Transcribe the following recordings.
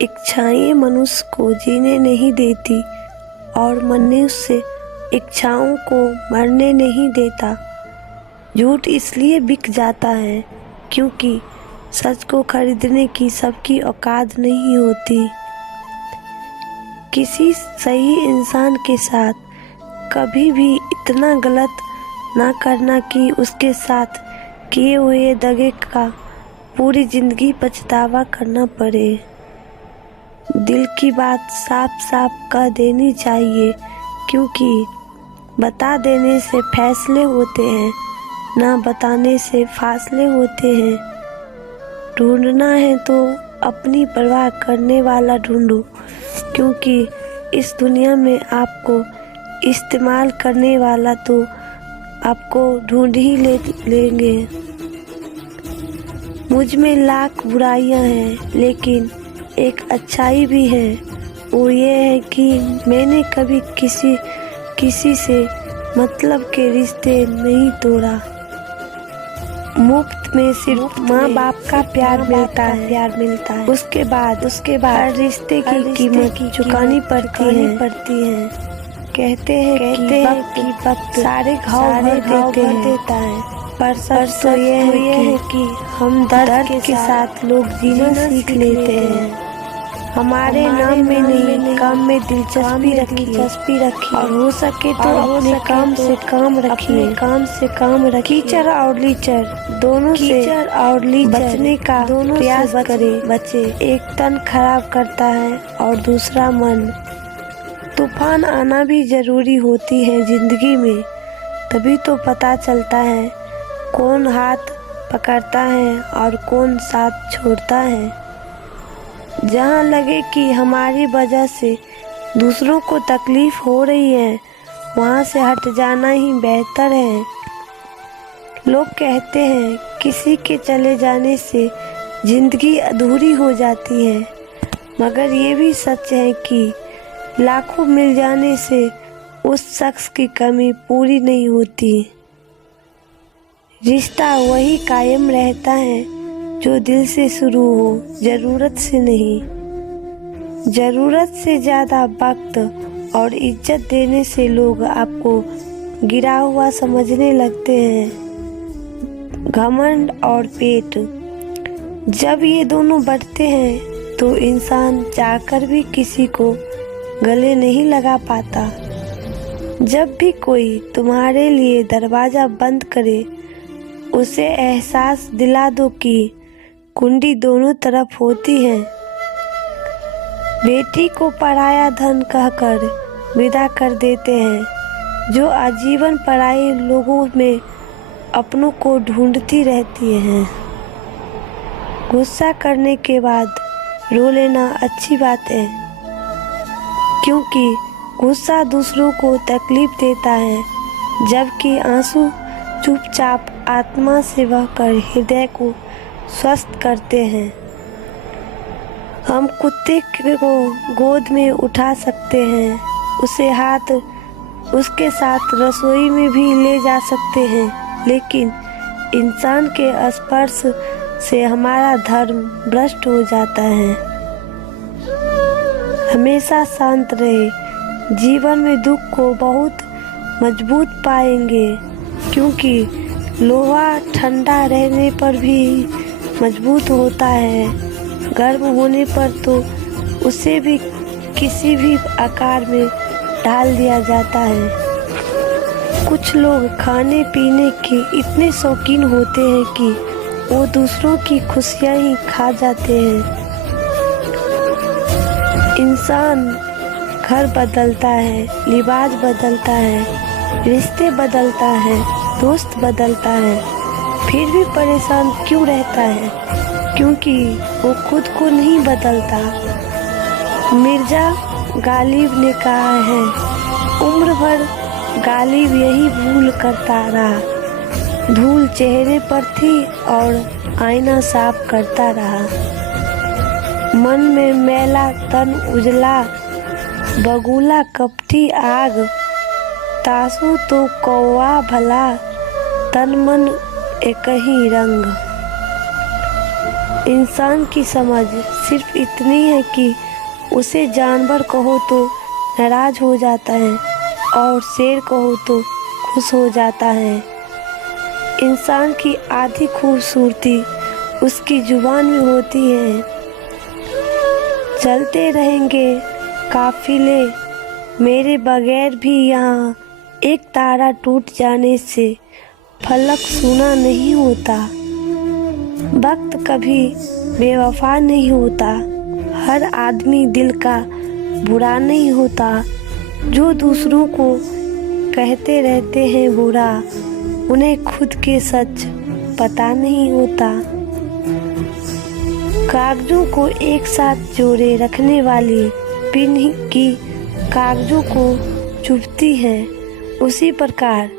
इच्छाएं मनुष्य को जीने नहीं देती और मनुष्य इच्छाओं को मरने नहीं देता। झूठ इसलिए बिक जाता है क्योंकि सच को खरीदने की सबकी औकात नहीं होती। किसी सही इंसान के साथ कभी भी इतना गलत ना करना कि उसके साथ किए हुए दगे का पूरी जिंदगी पछतावा करना पड़े। दिल की बात साफ साफ कह देनी चाहिए क्योंकि बता देने से फैसले होते हैं, ना बताने से फासले होते हैं। ढूंढना है तो अपनी परवाह करने वाला ढूंढो क्योंकि इस दुनिया में आपको इस्तेमाल करने वाला तो आपको ढूंढ ही लेंगे। मुझ में लाख बुराइयां हैं लेकिन एक अच्छाई भी है, वो ये है कि मैंने कभी किसी से मतलब के रिश्ते नहीं तोड़ा। मुफ्त में सिर्फ माँ बाप का प्यार मिलता है। उसके बाद हर रिश्ते की कीमत चुकानी पड़ती है। कहते हैं कि वक्त सारे घाव भर देता है, पर सच तो ये है कि हम दर्द के साथ लोग जीना सीख लेते हैं। हमारे नाम में नहीं, काम में दिलचस्पी रखिए और हो सके तो अपने काम से काम रखिए। कीचड़ और लीचड़ दोनों से बचने का प्रयास बचे। एक तन खराब करता है और दूसरा मन। तूफान आना भी जरूरी होती है जिंदगी में, तभी तो पता चलता है कौन हाथ पकड़ता है और कौन साथ छोड़ता है। जहाँ लगे कि हमारी वजह से दूसरों को तकलीफ हो रही है, वहाँ से हट जाना ही बेहतर है। लोग कहते हैं किसी के चले जाने से जिंदगी अधूरी हो जाती है, मगर ये भी सच है कि लाखों मिल जाने से उस शख्स की कमी पूरी नहीं होती। रिश्ता वही कायम रहता है जो दिल से शुरू हो, जरूरत से नहीं। जरूरत से ज़्यादा वक्त और इज्जत देने से लोग आपको गिरा हुआ समझने लगते हैं। घमंड और पेट, जब ये दोनों बढ़ते हैं तो इंसान चाहकर भी किसी को गले नहीं लगा पाता। जब भी कोई तुम्हारे लिए दरवाज़ा बंद करे, उसे एहसास दिला दो कि कुंडी दोनों तरफ होती है। बेटी को पराया धन कहकर विदा कर देते हैं, जो आजीवन पराये लोगों में अपनों को ढूंढती रहती हैं। गुस्सा करने के बाद रो लेना अच्छी बात है, क्योंकि गुस्सा दूसरों को तकलीफ देता है, जबकि आंसू चुपचाप आत्मा से बहकर हृदय को स्वस्थ करते हैं। हम कुत्ते को गोद में उठा सकते हैं, उसके साथ रसोई में भी ले जा सकते हैं, लेकिन इंसान के स्पर्श से हमारा धर्म भ्रष्ट हो जाता है। हमेशा शांत रहे। जीवन में दुख को बहुत मजबूत पाएंगे, क्योंकि लोहा ठंडा रहने पर भी मजबूत होता है, गर्म होने पर तो उसे भी किसी भी आकार में ढाल दिया जाता है। कुछ लोग खाने पीने के इतने शौकीन होते हैं कि वो दूसरों की खुशियाँ ही खा जाते हैं। इंसान घर बदलता है, लिबास बदलता है, रिश्ते बदलता है, दोस्त बदलता है, फिर भी परेशान क्यों रहता है? क्योंकि वो खुद को नहीं बदलता। मिर्जा गालिब ने कहा है, उम्र भर गालिब यही भूल करता रहा। धूल चेहरे पर थी और आईना साफ करता रहा। मन में मैला तन उजला, बगुला कपटी आग, तासू तो कौवा भला, तन मन एक ही रंग। इंसान की समझ सिर्फ इतनी है कि उसे जानवर कहो तो नाराज हो जाता है और शेर कहो तो खुश हो जाता है। इंसान की आधी खूबसूरती उसकी जुबान में होती है। चलते रहेंगे काफिले मेरे बगैर भी, यहाँ एक तारा टूट जाने से फलक सूना नहीं होता। वक्त कभी बेवफा नहीं होता, हर आदमी दिल का बुरा नहीं होता। जो दूसरों को कहते रहते हैं बुरा, उन्हें खुद के सच पता नहीं होता। कागजों को एक साथ जोड़े रखने वाली पिन की कागजों को चुभती है, उसी प्रकार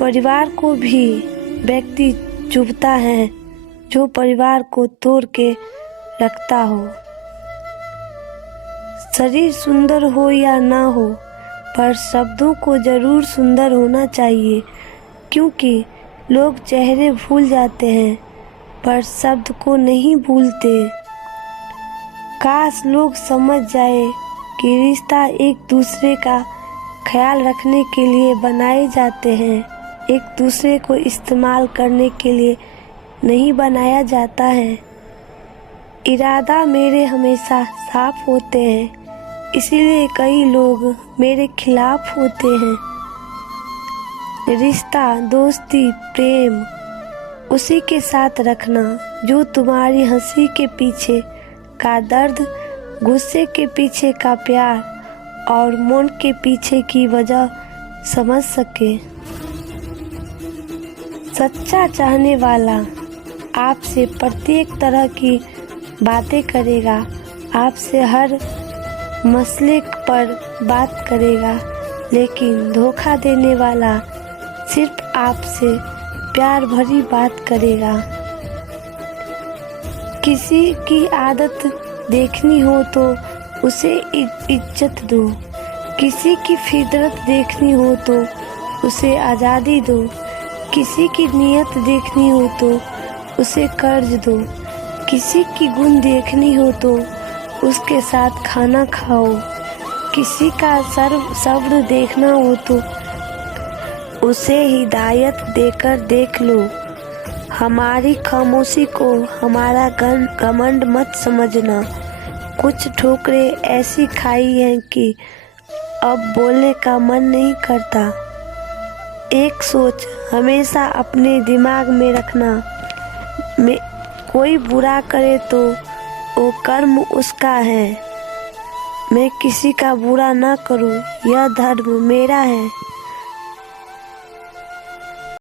परिवार को भी व्यक्ति चुभता है जो परिवार को तोड़ के रखता हो। शरीर सुंदर हो या ना हो, पर शब्दों को जरूर सुंदर होना चाहिए, क्योंकि लोग चेहरे भूल जाते हैं पर शब्द को नहीं भूलते। काश लोग समझ जाए कि रिश्ता एक दूसरे का ख्याल रखने के लिए बनाए जाते हैं, एक दूसरे को इस्तेमाल करने के लिए नहीं बनाया जाता है। इरादा मेरे हमेशा साफ होते हैं, इसीलिए कई लोग मेरे खिलाफ होते हैं। रिश्ता, दोस्ती, प्रेम उसी के साथ रखना जो तुम्हारी हंसी के पीछे का दर्द, गुस्से के पीछे का प्यार और मौन के पीछे की वजह समझ सके। सच्चा चाहने वाला आपसे प्रत्येक तरह की बातें करेगा, आपसे हर मसले पर बात करेगा, लेकिन धोखा देने वाला सिर्फ आपसे प्यार भरी बात करेगा। किसी की आदत देखनी हो तो उसे इज्जत दो, किसी की फितरत देखनी हो तो उसे आज़ादी दो, किसी की नीयत देखनी हो तो उसे कर्ज दो, किसी की गुण देखनी हो तो उसके साथ खाना खाओ, किसी का सब्र देखना हो तो उसे हिदायत देकर देख लो। हमारी खामोशी को हमारा घमंड मत समझना। कुछ ठोकरें ऐसी खाई हैं कि अब बोलने का मन नहीं करता। एक सोच हमेशा अपने दिमाग में रखना, कोई बुरा करे तो वो कर्म उसका है, मैं किसी का बुरा ना करूं, यह धर्म मेरा है।